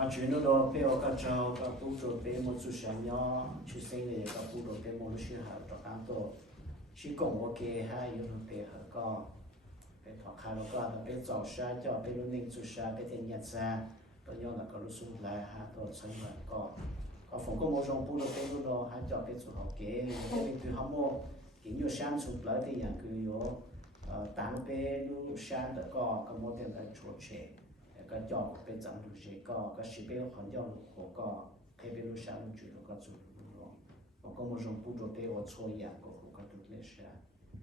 và chuyện nó đó bé ở các cháu các bố rồi bé một chút sáng nhỏ chỉ sinh này các bố rồi bé một lúc xíu học cho ăn tổ chỉ còn ok hai yếu rồi bé học có bé thọ khai nó có bé giàu sa cho bé lúc ninh chút sa bé tiền nhặt sa tôi nhớ là có lúc xuống lại ha tôi xây lại có phòng có một trong bố rồi bé lúc đó hai cho bé chút học kế bé bên từ hâm mộ kiểu như sáng xuống lại thìอย่างคืออยู่tám bé lúc sáng đã có một tiền là chuột trẻ cái chọn cái chẳng được gì có sĩ béo hoàn giao của có cái béo sáng lúc chuyển có chủ rồi và có một trong bút đồ béo ở chỗ nhà của có được lấy ra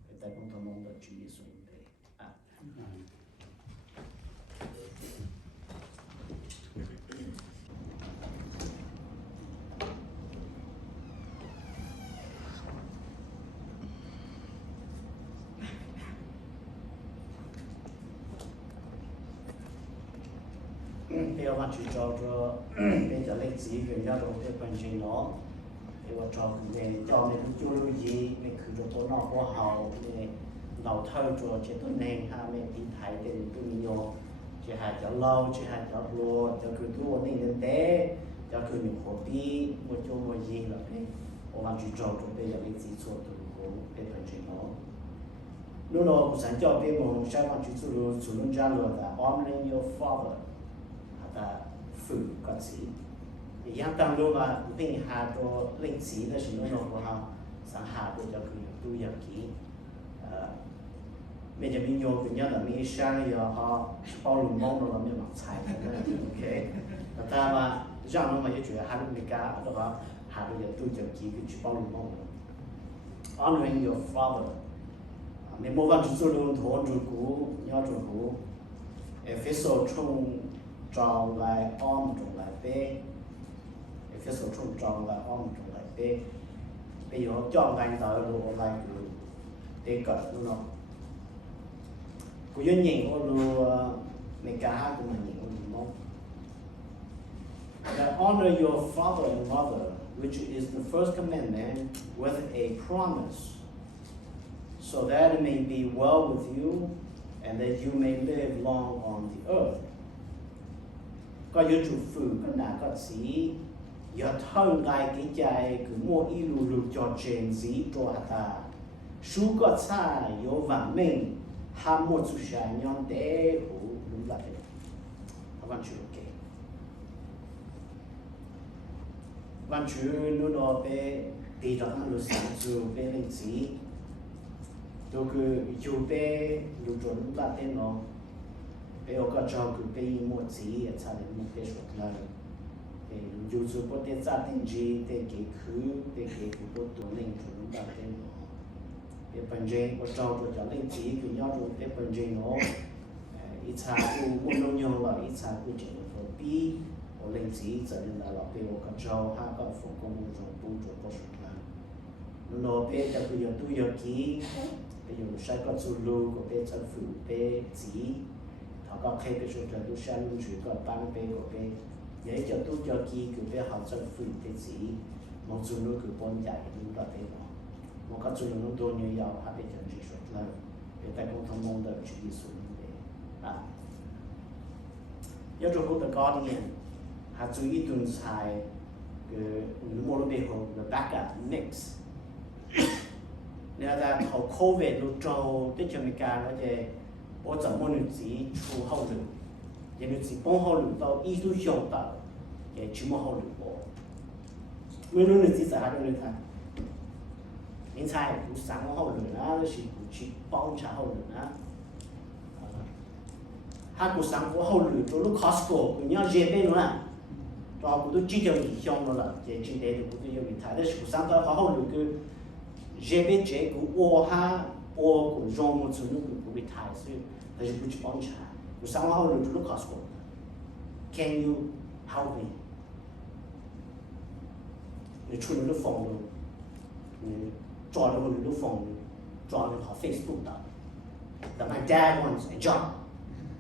cái tay công thầm mong được chú ý xuống đấy à bây giờ mà chỉ cho bây giờ lấy gì về nhau rồi cái phần gì nó bây giờ cho mình chú lưu gì mình cứ cho tôi nó có hậu để đầu thơ cho chế tôi nên ha mình đi thấy để tôi nhiều chỉ hay cho lâu chỉ hay cho lúa cho cứ tôi nên đến té cho cứ những hồ bi một chỗ một gì là đấy bây giờ chỉ cho bây giờ lấy gì cho tôi cái phần gì nó lúc đó cũng sẵn cho bây giờ sẽ mà chỉ chủ luôn ra luôn là honoring your father phụ có gì thì yang tăng lúc mà mình hà cho linh sĩ đó là nó của họ sáng hà của cho cái tu nhập kỹ bây giờ mình dùng cái nhau là mình sang giờ họ bao lùm mong rồi là mình mặc xài ok ta mà rằng nó mà cái chuyện hà lúc mình cá đó là hà bây giờ tu nhập kỹ cái bao lùm mong honoring your father mình mua văn chủ luôn thốn rồi cũ nhau rồi cũ phía sau trong tròn lại om tròn lại bé phía sau trong tròn lại om tròn lại bé bây giờ chọn ngành tới luôn lại cứ để cất luôn nó cứ dân nhìn của luôn mình cả của mình nhìn của mình that honor your father and mother which is the first commandment with a promise so that it may be well with you and that you may live long on the earth có yếu chủ phụ có nà có gì yếu thân lại cái chạy cứ mua y lù lù cho trên gì cho ta sú có xa yếu vàng mình ham một chút xa nhon để hữu đúng là thế văn chủ ok văn chủ nó đó bé đi đó ăn lù sáng dù bé lên gì tôi cứ dù bé lù cho đúng là thế nó bây giờ các cháu cứ bây một gì ở cha đến một cái số lần để dù dù có thể gia đình gì để cái khứ để cái bộ tổ nên chúng ta tên để phần gì các cháu cho lên gì cứ nhau rồi để phần gì nó ít cha cũng muốn nông nhung là ít cha cũng chỉ là bi ở lên gì cho nên là bây giờ các cháu ha các phụ công trong bộ cho có số lần nó bây giờ bây giờ tôi giờ kỹ bây giờ sai có số lô có bây giờ phụ bây gì họ có khi bây giờ tôi sẽ lưu trữ có bán bê của bê để cho tôi cho kỹ cứ bê họ cho phụ cái gì một số nó cứ bốn giải đúng là thế đó một cái số nó tôi như nhau họ bây giờ chỉ xuất là để tại công thông mong được chỉ số như thế yếu tố của the guardian họ chú ý tuần sai cái mô bê hồ the backup mix nếu là họ COVID lúc trâu tới cho mình cả nó về我怎么能自己出好路？因为自帮好路到艺术上到，也全部好路过。为了你自己在下头你看，你猜不三个好路啊，是不去帮查好路啊？他不三个好路，做了 Costco，你要热备了啦，做不都几条意向了啦，也今天不都有问题，但是不三个好路个热备这个我哈。我个项目做那个不会太，所以他就不去帮查。我上好了就都告诉我 ，Can you help me？ 你出来的房子，你抓了你的房子，抓了好 Facebook 的。That my dad wants a job,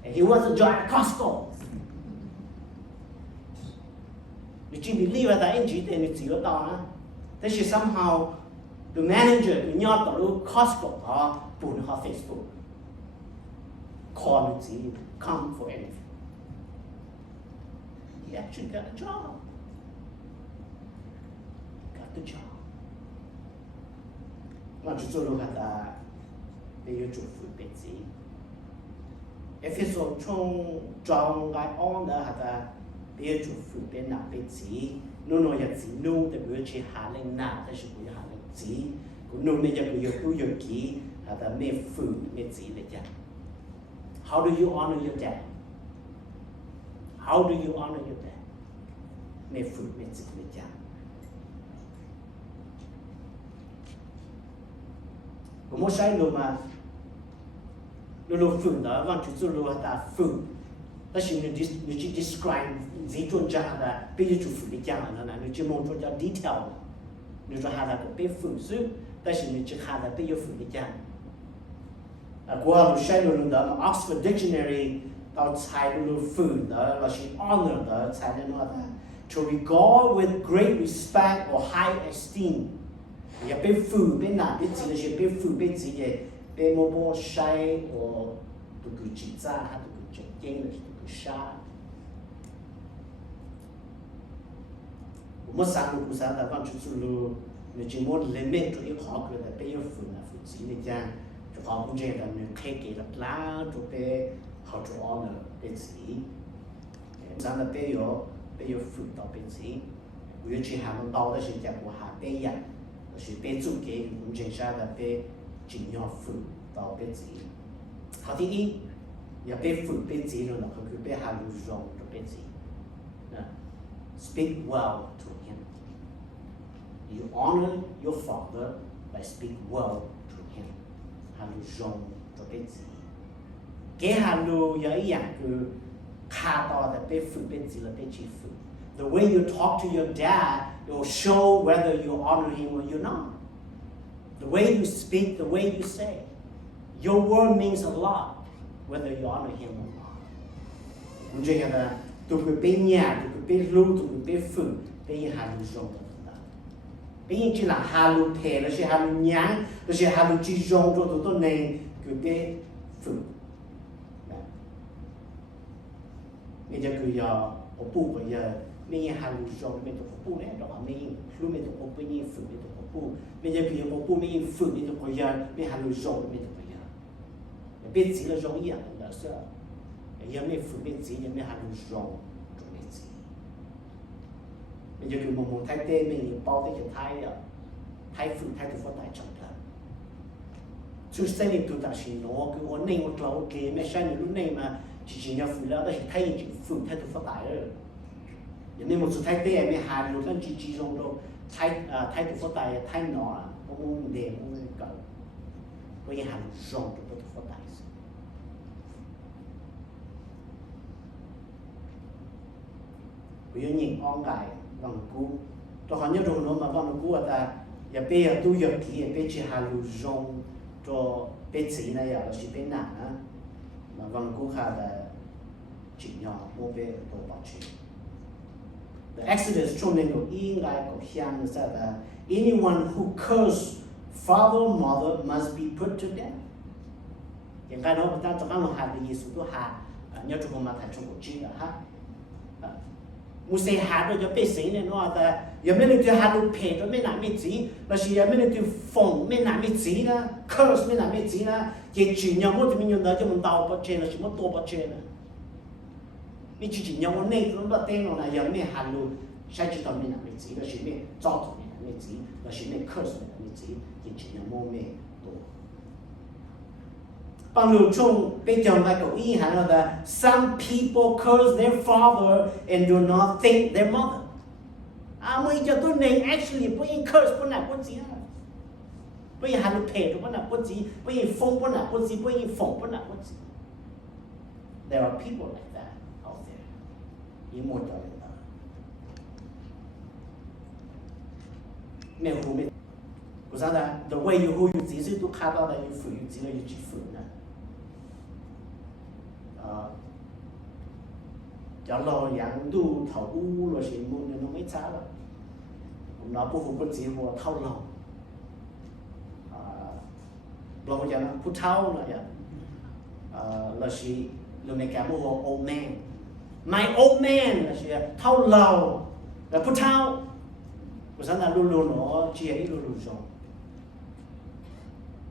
and he wants a job at Costco. 你准备离了他一直等你自由到啊，但是 somehow the manager 你要到了 Costco 啊，不能好 Facebook call 你自己 come for anything. He actually got a job. Got the job. Mà chúng tôi luôn là bây giờ chụp phụ bên gì. Ephesos trong cái on đó là bây giờ chụp phụ bên nào bên gì. Nó nói là gì nó thì bây giờ chỉ hà lên nào,但是不要hà lên gì. Cũng nó bây giờ bây giờ cứ giờ kỹ là mẹ phụ mẹ gì đấy chứ. How do you honor your dad? How do you honor your dad? Mẹ phụ mẹ gì đấy chứ. Có một sai lầm mà lulu phụ đó vẫn chỉ做lulu ta phụ,但是你去 describe gì chuẩn chắc là bây giờ chủ phụ đi讲了呢，你只摸出叫 detail， 你说还那个被phụ sự，但是你只看了bây giờ phụ đi讲。Qua lulu sai lulu đó Oxford Dictionary tao sai lulu phụ đó là chỉ honor đó sai lên nó là to regard with great respect or high esteem. Giờ bên phụ bên nào bên gì là chỉ bên phụ bên gì vậy? Bên một bộ sai or tụi cứ chỉ ra hay tụi cứ chọn kinh là tụi cứ sai. Một sáng lúc sáng là văn chút lu, nếu chỉ muốn limit cho những họ cứ là bây giờ phụ là phụ gì này cha, cho họ cũng chơi là nếu khai kế là lá cho bé họ cho honor bên gì. Sáng là bây giờ phụ đó bên gì, bây giờ chỉ hàng một đào là chỉ chắc của hàng bây giờ.是被做给我们人家的被尽量辅导被子，好第一也被辅被子了，然后就被还有容的被子，speak well to him. You honor your father by speak well to him. 还有容的被子，给还有有一样个看到的被辅被子了被欺负。The way you talk to your dad, it will show whether you honor him or you're not. The way you speak, the way you say. Your word means a lot, whether you honor him or not. Cũng như là tụi cái bên nhà, tụi cái bên lưu, tụi cái bên phụ, bên nhà hà lưu rong đó. Bên nhà chỉ là hà lưu thề, là chỉ hà lưu nhang, là chỉ hà lưu chỉ rong cho tụi tôi này cái bên phụ. Bây giờ cứ giờ ở bù bây giờ mình hàng lúa rong mình tụi bù này đó mình lúa mình tụi bù mình phụ mình tụi bù bây giờ bây giờ bù mình phụ mình tụi giờ mình hàng lúa rong mình tụi giờ bây giờ là rong yên là sao giờ mình phụ mình gì giờ mình hàng lúa rong tụi mình gì bây giờ cứ một thái tê mình bao tới cái thái à thái phụ thái tụi phát trọng thật chú sinh thì tụi ta chỉ nói cứ ổn định một lâu kế mấy sai những lúc này mà chỉ nhớ phụ là đó chỉ thay chỉ phụ thay tụi phát tài rồi nhưng một số thay tê em hà luôn lên chỉ dùng đâu thay tụi phát tài thay nó ông để ông cầu bây giờ hà dùng tụi phát tài bây giờ nhìn on lại bằng cú tôi hỏi nhớ rồi nó mà bằng cú là giờ bây giờ tôi giờ thì bây giờ hà dùng cho bây giờ này là chỉ bây nản mà bằng cú hà là chỉ nhỏ mua về đồ bảo trì. The Exodus trong nên có ý ngài có hiền là anyone who curses father or mother must be put to death. Những cái đó người ta cho các nó hạt thì Giêsu都hạt nhớ trong mà thành trong cuộc chiến là ha. Một số hạt đó cho bé sinh này nó là giờ mấy người hạt nó phê cho mấy nàng mấy gì, là chỉ giờ mấy người phong mấy nàng mấy gì na, curse mấy nàng mấy gì na, cái chuyện nhau mỗi mình nhận đó cho mình đau bắt trên là chỉ một tô bắt trên là. Mình chỉ nhau một này nó bắt tên nó là giờ mấy hạt nó sai chỉ tao mấy nàng mấy gì, là chỉ mấy giáo徒mấy nàng mấy gì, là chỉ mấy curse mấy nàng mấy gì, cái chuyện nhau mỗi mấy tô. Bằng lưu trong bây giờ lại có ý hẳn là some people curse their father and do not thank their mother. Mới cho tôi này actually bây giờ curse bọn nào bọn gì à? Bây giờ hẳn phê cho bọn nào bọn gì? Bây giờ phong bọn nào bọn gì? Bây giờ phong bọn nào bọn gì? There are people like that out there. Ý một đời đó. Mẹ hù mẹ. Của sao đó? The way you hù you gì sự tôi khá đó là you phụ you gì là you chỉ phụ nè. Cho lo yang du thầu u rồi chỉ muốn nó mới trả rồi, nó bố phụ con gì mua thâu lo, lo bây giờ nó phụ thâu nữa vậy, là chỉ lo mấy cái mua old man, my old man là gì thâu lầu là phụ thâu của sáng là luôn luôn nó chỉ ấy luôn luôn rồi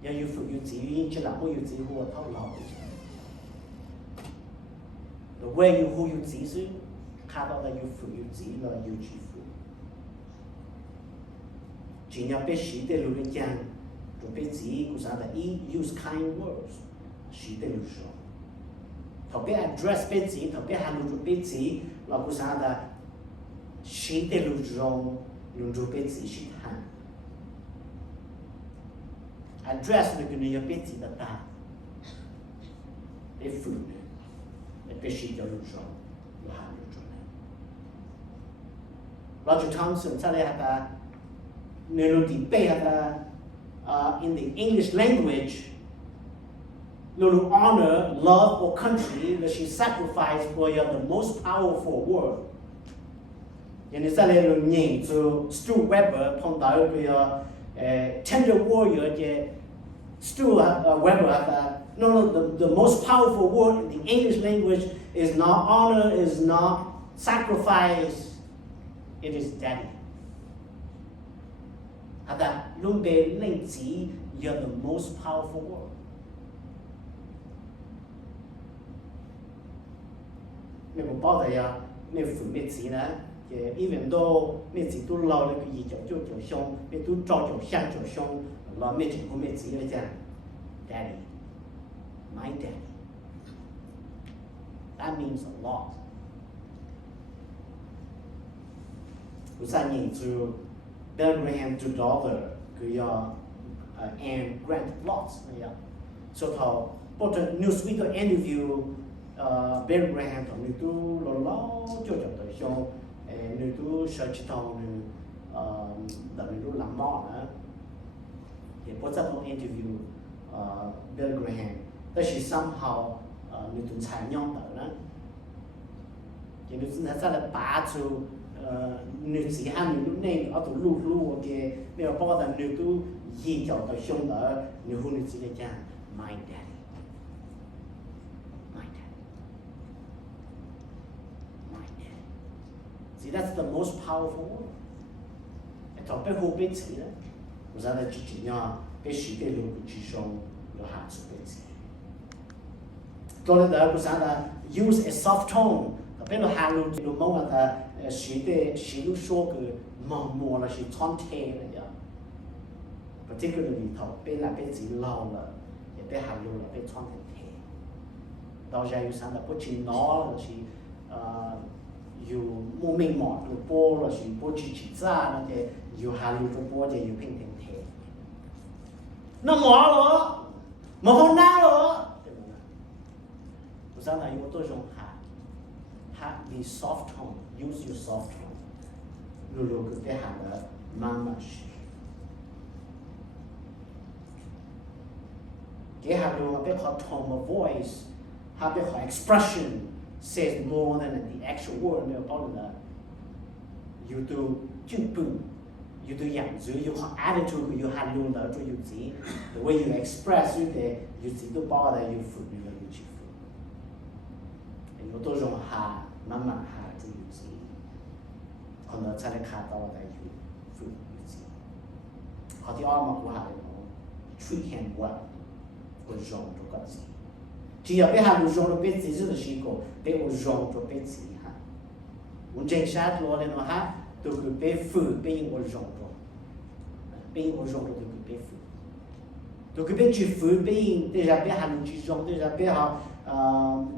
giờ yêu phụ yêu chỉ chỉ là mua yêu chỉ hoa thâu lầu rồi quê yêu hoa yêu chỉ chứ khá đó là yêu phụ yêu chỉ là yêu chỉ phụ chỉ nhau biết sĩ để luôn lên chăng rồi biết chỉ của sáng là use kind words sĩ để luôn rồi thọ biết address biết chỉ thọ biết handle rồi biết chỉ là của sáng là sĩ để luôn rồi luôn rồi biết chỉ sĩ hàng address được cái này biết chỉ là ta biết phụ để biết sĩ để luôn rồi là hàng luôn rồi Roger Thompson sao đây hả nếu debate in the English language Lulu honor, love, or country that she sacrificed for the most powerful word. And it's a little name to Stu Weber, tender warrior, Stu Weber, the most powerful word in the English language is not honor, is not sacrifice, it is daddy. Luôn bề lên chỉ you're the most powerful word. Mình một bao giờ mình phụ biết gì nữa, even though mình chỉ tu lâu cái gì chỗ xong, mình tu trò chỗ sang chỗ xong, là mình chỉ có mình chỉ là chăng, daddy, my daddy. That means a lot. Chúng ta nhìn từ Bill Graham to daughter, cái and Grant Lots, so thầu, but Newsweek interview Bill Graham thằng người tu lo cho tới show, người tu search thằng người đợt người tu làm mỏ nữa, thì bữa sau thằng interview Bill Graham,但是 somehow người tu采nhau tới đó, thì người tu thật là bá chú người chỉ ăn người này ở tụ lu cái bây giờ bao giờ người tu gì cho tới xong đó người hôn người chỉ là cha my daddy. See, that's the most powerful word. Thọ bé hô bé chỉ đó, bây giờ là chỉ nhau bé sĩ bé luôn chỉ xong rồi hạ xuống bé chỉ. Cho nên đó bây giờ là use a soft tone, bé nó hạ luôn luôn mong là sĩ lúc số cái mong mua là sĩ chọn thế này vậy. Particularly thọ bé là bé chỉ lâu là, bé hạ luôn là bé chọn thế. Đó giờ bây giờ là bố chỉ nó là sĩอยู่มุ่งมิ่งหมดหรือโป้เราสิโป้จีจีจ้านั่นเองอยู่หาลูกโป้จะอยู่เพ่งเพ่งเทน้ำหมอเหรอหมอคนหน้าเหรอภาษาไทยว่าตัวจงหา be soft tone use your soft tone ลูกๆคือไปหาแล้วมั่งมั่งเกี่ยหาลูกไปขอ tone of voice หาไปขอ expression says more than the actual word. You do you do you have attitude, you have the way you express you see the bother you food you food. And you don't have mama have to you see. On the telecard or that you food you see. How the arm of treat him well. Good job to God see. Chỉ ở bên Hà Nội rồi bên gì rất là xí cổ, bên ở rong rồi bên gì ha, muốn tranh sát lo lên nó ha, từ cái bên phử bên ở rong rồi, bên ở rong rồi từ cái bên phử, từ cái bên chỉ phử bên, từ ra bên Hà Nội chỉ rong, từ ra bên họ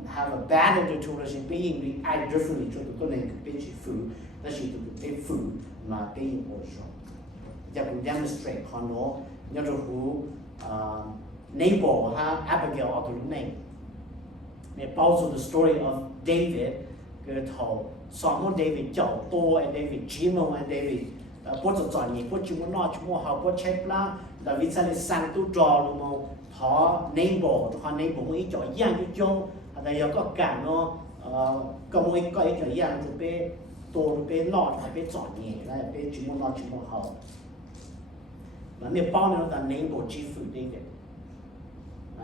have a bad attitude là chỉ bên bị ai differently cho tụi này cái bên chỉ phử, là chỉ từ cái bên phử mà bên ở rong, giờ cũng demonstrate họ nó, nhớ cho hú neighbor ha Abigail ở tụi này. Also the story of David, cái thầu Samuel David chậu to and David Jimo and David bố cho chọn nhỉ bố chúng nó chúng họ bố chết là David sẽ sang tu trò luôn mà thọ neighbor mới chọn giang cho chung tại giờ có cả nó có một cái giang rồi bé to rồi bé nọ phải bé chọn nhỉ là bé chúng nó họ mà nếu bao nhiêu là neighbor chỉ phụ David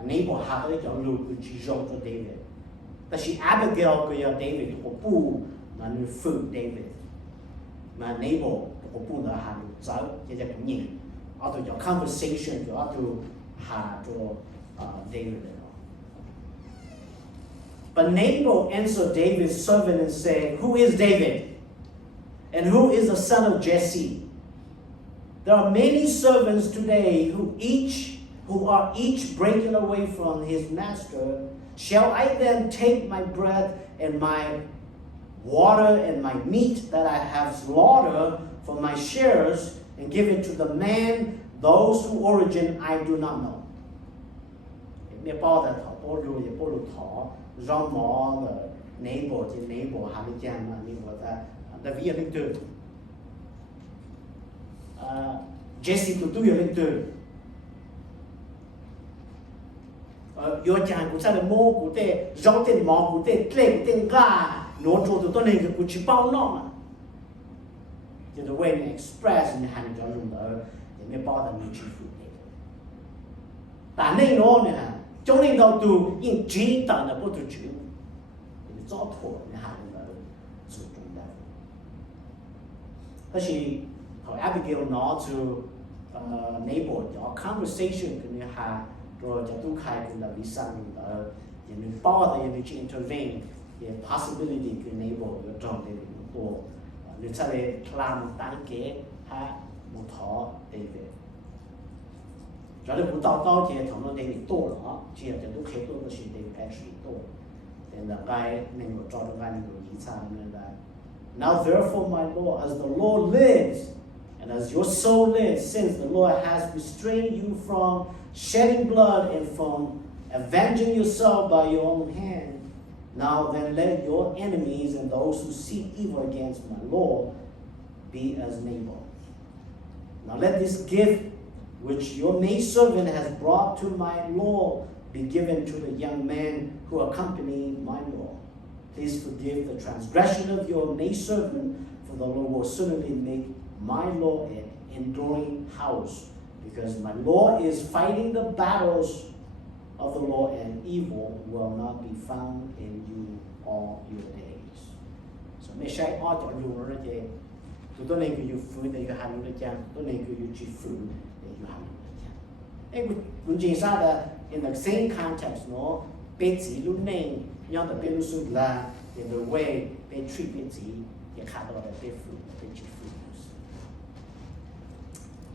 neighbor hạ tới chọn lùi chỉ rong cho David 但是 Abigail 佢有 David 個布，嗱你 food David，嗱 neighbor 個布呢行路走，一隻咁型，我度有 conversation， 我度下咗David 嚟咯。But Nabal answered David's servant and said, "Who is David? And who is the son of Jesse? There are many servants today who are each breaking away from his master. Shall I then take my bread and my water and my meat that I have slaughtered for my shares and give it to the man, those whose origin I do not know?" 咩包的头，包路也包路头，让毛的neighbor thì neighbor还没见嘛，neighbor的vía lên từ Jesse tụi tôi lên từ yo chàng của sao mô của tê rong tên mò của tê tlê của tên ga nốt rồi tụi tôi này của chỉ bao nó mà thì the way they express in hành cho dùng đó thì mới bao giờ mình chỉ phụ này tại nên nó nè trong nên đầu tụ in chỉ tận là bao tụ chữ thì rõ thổ này hành đó sử dụng đó thế thì hỏi Abigail nó to neighbor có conversation cái này hà rồi cho tu khai cũng là vì sao ở thì mình bao giờ mình chỉ intervene the possibility cái neighbor ở trong đây mình tổ mình sẽ để làm tăng kế ha một thọ để về rồi được tao thì thằng nó để mình tổ đó chỉ là tu khai tổ nó chỉ để actually tổ thì là cái mình có cho được cái mình nghĩ sao nên là now therefore my Lord, as the Lord lives and as your soul lives, since the Lord has restrained you from shedding blood and from avenging yourself by your own hand, now then let your enemies and those who seek evil against my Lord be as Nabal. Now let this gift which your maidservant has brought to my Lord be given to the young men who accompany my Lord. Please forgive the transgression of your maidservant, for the Lord will certainly make my Lord an enduring house, because my Lord is fighting the battles of the Lord, and evil will not be found in you all your days. So mấy sai ó chọn dùng nó chứ, tụi tôi này cứ dùng phun để dùng hành nó chăng, tôi này cứ dùng chỉ phun để dùng hành nó chăng. Ấy cũng chỉ ra là in the same context nó, bé chỉ lúc này nhau tập bé lúc suốt là in the way bé treat bé chỉ, để khá đó là bé phun, bé chỉ phun.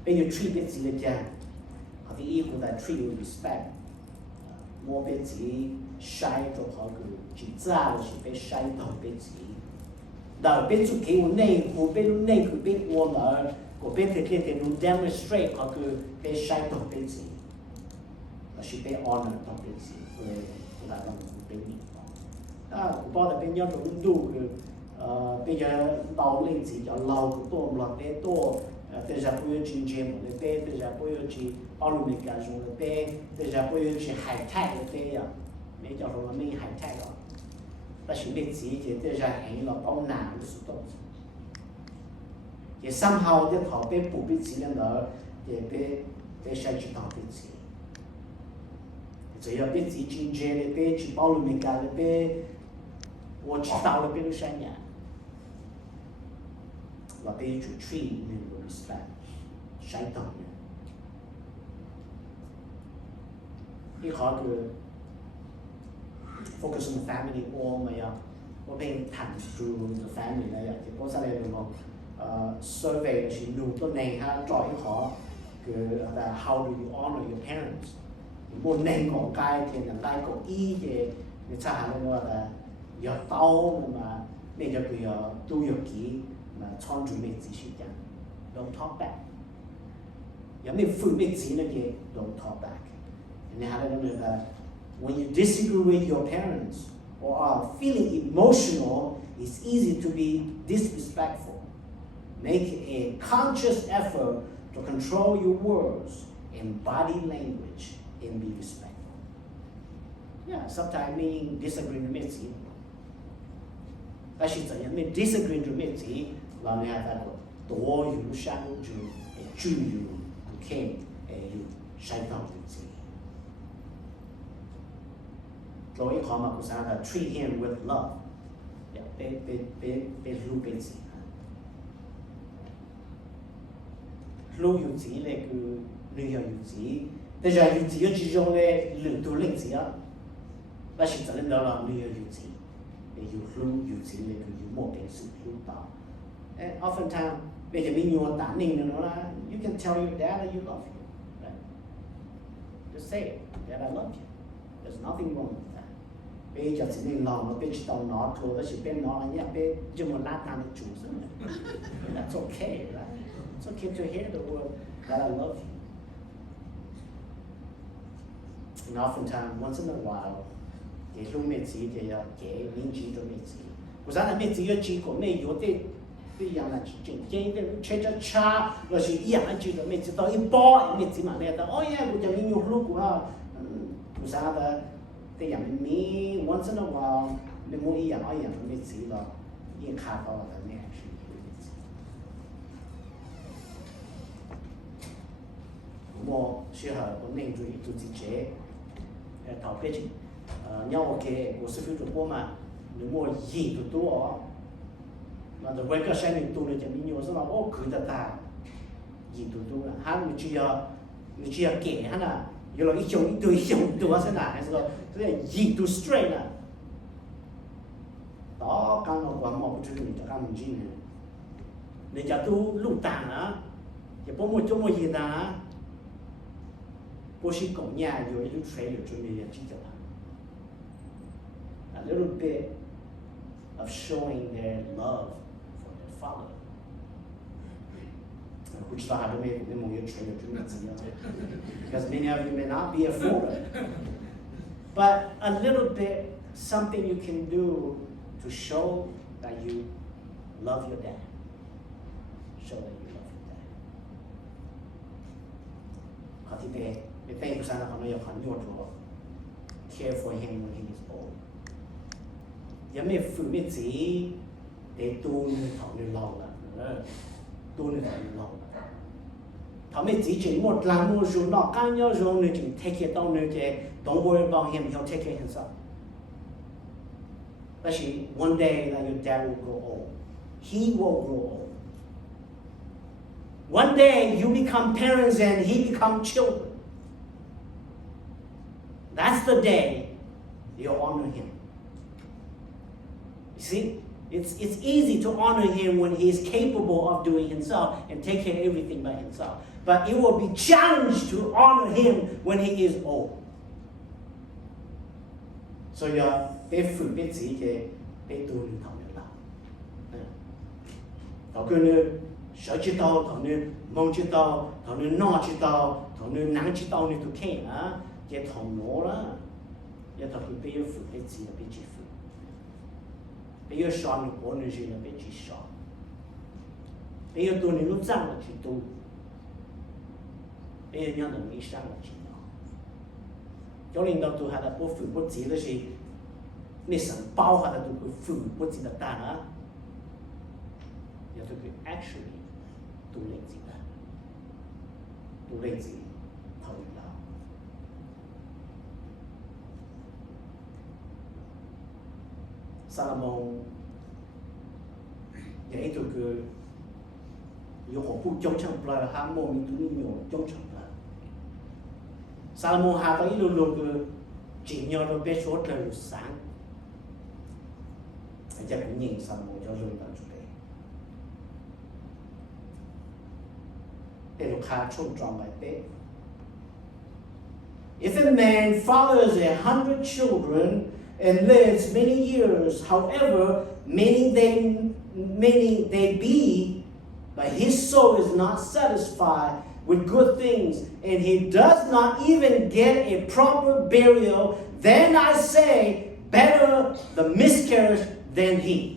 When you treat it in the jam, the equal that treat with respect. More busy, shy to hug, chỉ ra là chỉ phải shy đầu busy. Đầu bên chủ kế của này, của bên ôm ở, của bên thì nó demonstrate họ cứ phải shy đầu busy. Là chỉ phải honor đầu busy, rồi là làm bên mình. Của bao giờ bên nhau cũng đủ bây giờ đầu lên chỉ cho lâu của tôi một cái tôi bây giờ bây giờ chỉ chơi một cái bé, bây giờ bây giờ chỉ bao nhiêu cái dùng cái bé, bây giờ bây giờ chỉ hải thái cái bé à, mấy cho nó mấy hải thái đó, ta chỉ biết chỉ thì bây giờ hành là bao nào cũng sử dụng, thì somehow cái thọ bé bù biết chỉ lên đó, thì bé sẽ chỉ thọ biết chỉ,只要biết chỉ chơi cái bé chỉ bao nhiêu cái bé, 我知道了别人善良。và被主 treat with respect, sai tầm này. Cái khó cứ focus on the family or mà có bên thẳng through the family này thì có sao đây được không? Survey là chỉ đủ tôi này ha trọi khó cứ là how do you honor your parents? Một nền của cái thì là cái của ý thì người ta hay nói là giờ tao mà bây giờ cứ tu được kỹ mà chọn chủ mình chỉ sự chẳng don't talk back. Giờ mình phụ mình chỉ là gì don't talk back. And how do you when you disagree with your parents or are feeling emotional, it's easy to be disrespectful. Make a conscious effort to control your words and body language and be respectful. Yeah, sometimes mình disagree with me. Actually, mình disagree with me. Là người ta có tổ yếu sang chủ, chủ yếu khen, sai tao gì. Rồi ý khó mà cũng sao là treat him with love. Bé lưu bên gì. Lưu yêu gì là cứ lưu yêu gì. Bây giờ yêu gì chỉ dùng để lưu tu linh gì á. Và chỉ cho nên đó là lưu yêu gì. Để yêu gì là cứ yêu một cái sự lưu tạo. Oftentimes, bây giờ mình nhiều tán ninh nữa là you can tell your dad that you love him. Right? Just say it, Dad, I love you. There's nothing wrong with that. Bây giờ chỉ nên lòng nó bây chỉ tao nó thôi, đó chỉ bên nó là nhá, bây giờ một lát nào nó chủ rồi. That's okay, right? It's okay to hear the word that I love you. And oftentimes, once in a while, cái lúc mẹ chỉ thì cái mình chỉ cho mẹ chỉ. Của sao là mẹ chỉ chỉ của mẹ yếu thế. Bây giờ là chuyện chơi để chơi cho cha, rồi chỉ ý anh chỉ là mình chỉ tới bỏ, mình chỉ mà nghe ta, ôi ya, bây giờ mình nhiều lúc của ha, của sao ta, bây giờ mình once in a while, mình muốn ý anh mình chỉ là ý khá vào là mình chỉ. Mà sẽ là có nên注意做自己，特別是，因為我是非常多嘛，你莫意都多。mà rồi quay cái xe mình tu được cho mình nhiều số là ô cứ ta gì tu là hắn mình chỉ kể hắn là giờ là ít chồng tu hắn sẽ là hay là gì tu straight là đó cái nó quá một chút mình cho cái mình gì này để cho tu lụt tàng á thì bố một chỗ một gì ta bố sĩ cổng nhà rồi lúc xây được cho mình chỉ cho a little bit of showing their love father. Which I had to make them more because many of you may not be a father. But a little bit, something you can do to show that you love your dad. Show that you love your dad. Có thể để tay của sao nó còn nói khẩn nhột rồi. Care for him when he is old. Giờ mẹ phụ mẹ chỉ để tu người thọ người lâu là tu người thọ người lâu thọ mình chỉ một lần một rồi nó cá nhau rồi người chỉ take care tao người cái don't worry about him, he'll take care himself. Actually, one day like your dad will grow old. He will grow old. One day you become parents and he become children. That's the day you honor him. You see? It's easy to honor him when he is capable of doing himself and take care of everything by himself. But it will be challenged to honor him when he is old. So bé phụ bé chỉ cái bé tu luyện thằng nữa là, thằng cứ sợ chỉ tao thằng nữa mong chỉ tao thằng nữa no chỉ tao thằng nữa nắng chỉ tao nữa tụi khen á, cái thằng nó là, cái thằng cứ bé phụ bé chỉ là bé chỉ phụ. Bây giờ chọn được bốn người là bây chỉ chọn. Bây giờ tôi lúc rằng là chỉ tu. Bây giờ nhau đồng ý sang là chỉ nó. Cho nên đâu tôi hay là bố phụ bố chỉ là gì, mình sẵn bao hay là tôi phụ bố chỉ là ta á. Giờ tôi cứ actually tu lên gì đó. Tu lên gì thầu đó. Salomon vậy tôi cứ yêu họ phụ trong trong bờ ham mô mình tụi nhiều trong trong bờ Salomon hà tới luôn luôn cứ chỉ nhờ nó bé số trời sáng anh cha cũng nhìn Salomon cho luôn tận chủ đề để lúc khác trông tròn lại bé. If a man fathers 100 children and lives many years, however many they be, but his soul is not satisfied with good things, and he does not even get a proper burial, then I say, better the miscarriage than he.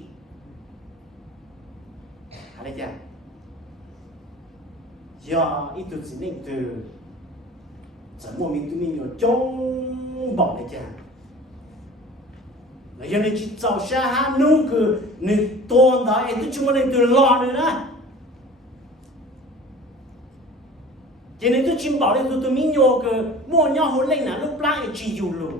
Hallelujah. Do ít tuổi chỉ nên từ chẳng một mình tụi mình nhiều trong bỏ này chả. Giờ này chỉ cháu xa hát nụ cứ nụ tôn đó ấy tụi chúng mình từ lò nữa nè. Cho nên tụi chúng bảo lên tụi mình nhiều cứ mua nhau hôn lên là lúc lại chỉ dù luôn.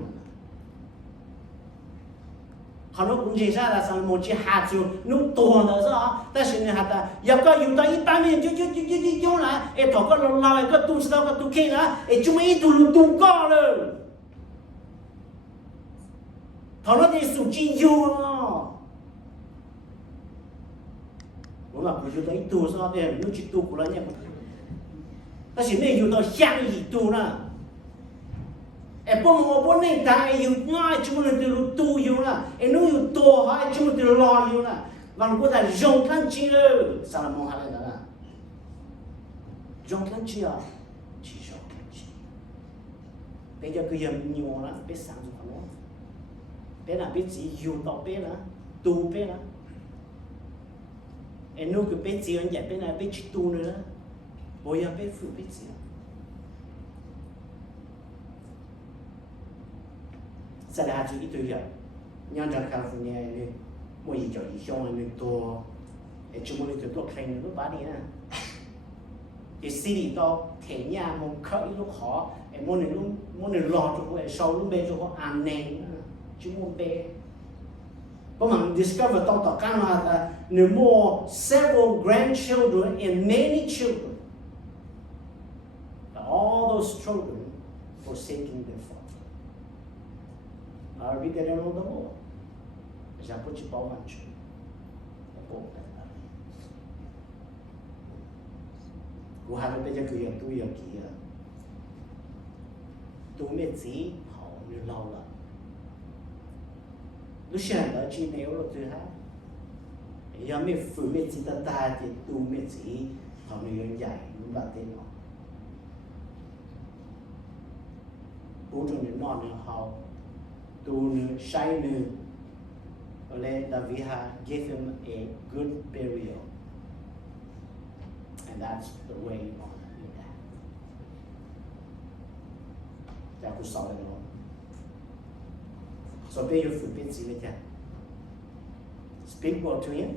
họ nó cũng chỉ ra là sao một chiếc hạt dù nó tuồn nữa sao ta xin hạt ta giờ có dùng tới ít bao nhiêu chú là em thọ có lâu lâu có tu sao có tu kia nữa em chúng mấy tu có rồi thọ nó thì sụt chi vô nó cũng là cũng dùng tới tu sao để nó chỉ tu của nó nhé ta xin này dùng tới sang gì tu nữa em bông hoa bông này ta em dùng ngay chúng mình từ tu dùng là em nuôi dùng to hay chúng mình từ lo dùng là và nó có thể dùng khăn chi rồi sao là mong hay là đó dùng khăn chi à chỉ dùng khăn chi bây giờ cứ dùng nhiều lắm biết sáng dùng nó biết là biết gì dùng tao biết là tu biết là em nuôi cái biết gì anh dạy biết là biết chỉ tu nữa bây giờ biết phụ biết gì sẽ là chú ý tôi giờ nhân dân California này mỗi gì cho gì xong này to chúng mình từ lúc thành lúc ba đi nè cái city to thể nhà một khởi lúc họ mỗi người lo cho họ sau lúc bên cho họ ăn nền chúng mình bé có mà discover to cái là nếu more several grandchildren and many children all those children forsaking their father ở biết cái đó đâu đó giờ có chỉ bảo hành chuyện bộ của hai đứa bây giờ cứ giờ tôi giờ kia tôi mới chỉ họ như lâu rồi lúc sáng đó chỉ nếu là tôi ha giờ mới phụ mới chỉ ta thì tôi mới chỉ họ như người dạy lúc là thế nào bố trong những non nữa họ tu nữ sai nữ ole Daviha gave him a good burial and that's the way you honor your dad. Cha cũng sau đó so bây giờ phụ biết gì vậy cha speak well to him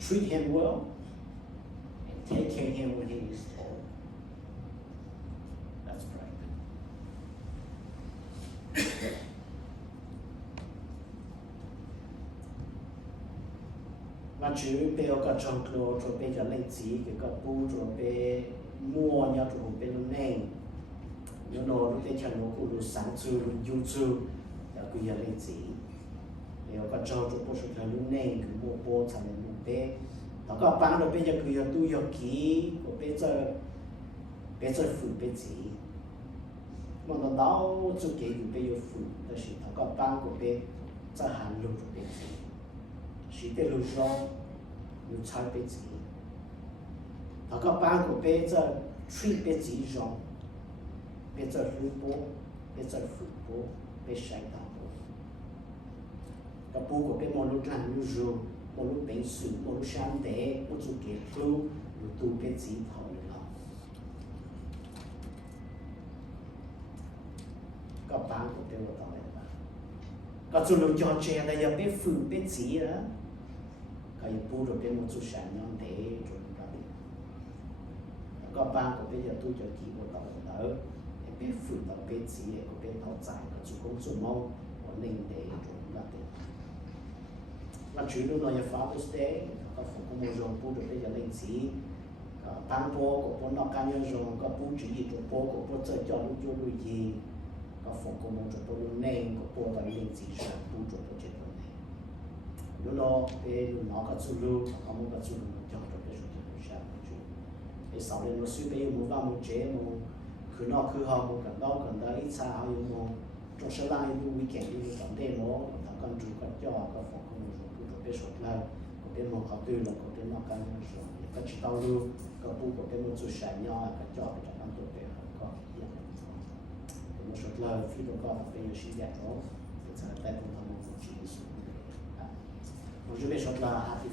treat him well and take care of him when he is old. That's practical. Mà chứ bây giờ có trong cửa cho bây giờ lấy chỉ cái có bù cho bây mua nhau cho bây giờ nên you know lúc đấy chẳng nó cũng sáng chú YouTube là cứ giờ lấy chỉ bây giờ có trong cho bố cho thằng lúc nên cứ mua bố thằng này lúc đấy nó có bán được bây giờ cứ giờ tu giờ kỹ của bây giờ phụ bây chỉ mà nó đau cho cái của bây giờ phụ đó là nó có bán của bây giờ hàng lúc của bây chỉ chỉ để lúc đó lúc trái bây chỉ nó có bán của bây giờ treat bây chỉ rồi bây giờ lúc bố bây giờ phụ bố bây sai đạo bố cái bố của bây một lúc làm lúc rồi một lúc bệnh sự một lúc sáng để một chút cái lúc tu bây chỉ thôi là cái bán của bây một đó là cái chỗ lúc cho trẻ là giờ bây phụ bây chỉ đó cái bố rồi bây một chút sáng nhóm để rồi cái bán của bây giờ tu cho kỹ một đó là biết phụ đạo biết chỉ của biết thọ giải của chủ công chủ mong của ninh để chúng là thế và chủ yếu nói là Father's Day có phụ công một dòng bố được bây giờ linh chỉ tăng bố của bố nó cá nhân dòng có bố chỉ gì của bố chơi cho lúc vô lúc gì có phụ công một bố lúc nên của bố tại linh chỉ sản bố cho bố chết luôn này lúc đó cái lúc nó có chủ lưu có một cái chủ lưu cho cái chủ lưu sản chủ cái sau này nó suy bây một vào một chế một cứ nó cứ họ một cái đó cần đấy xa họ dùng một trong số lại những weekend đi cảm thấy nó thằng con chủ con cho có phòng không được cũng được biết sốt lại có biết một họ tư là có biết nó cái rồi có chỉ tao luôn có bu có biết một chút sải nhỏ cái cho cái chẳng tốt biết có hiện cái một sốt lại khi đó có bây giờ suy giảm nó thì sẽ tay cũng thằng một chỉ số một chút biết sốt lại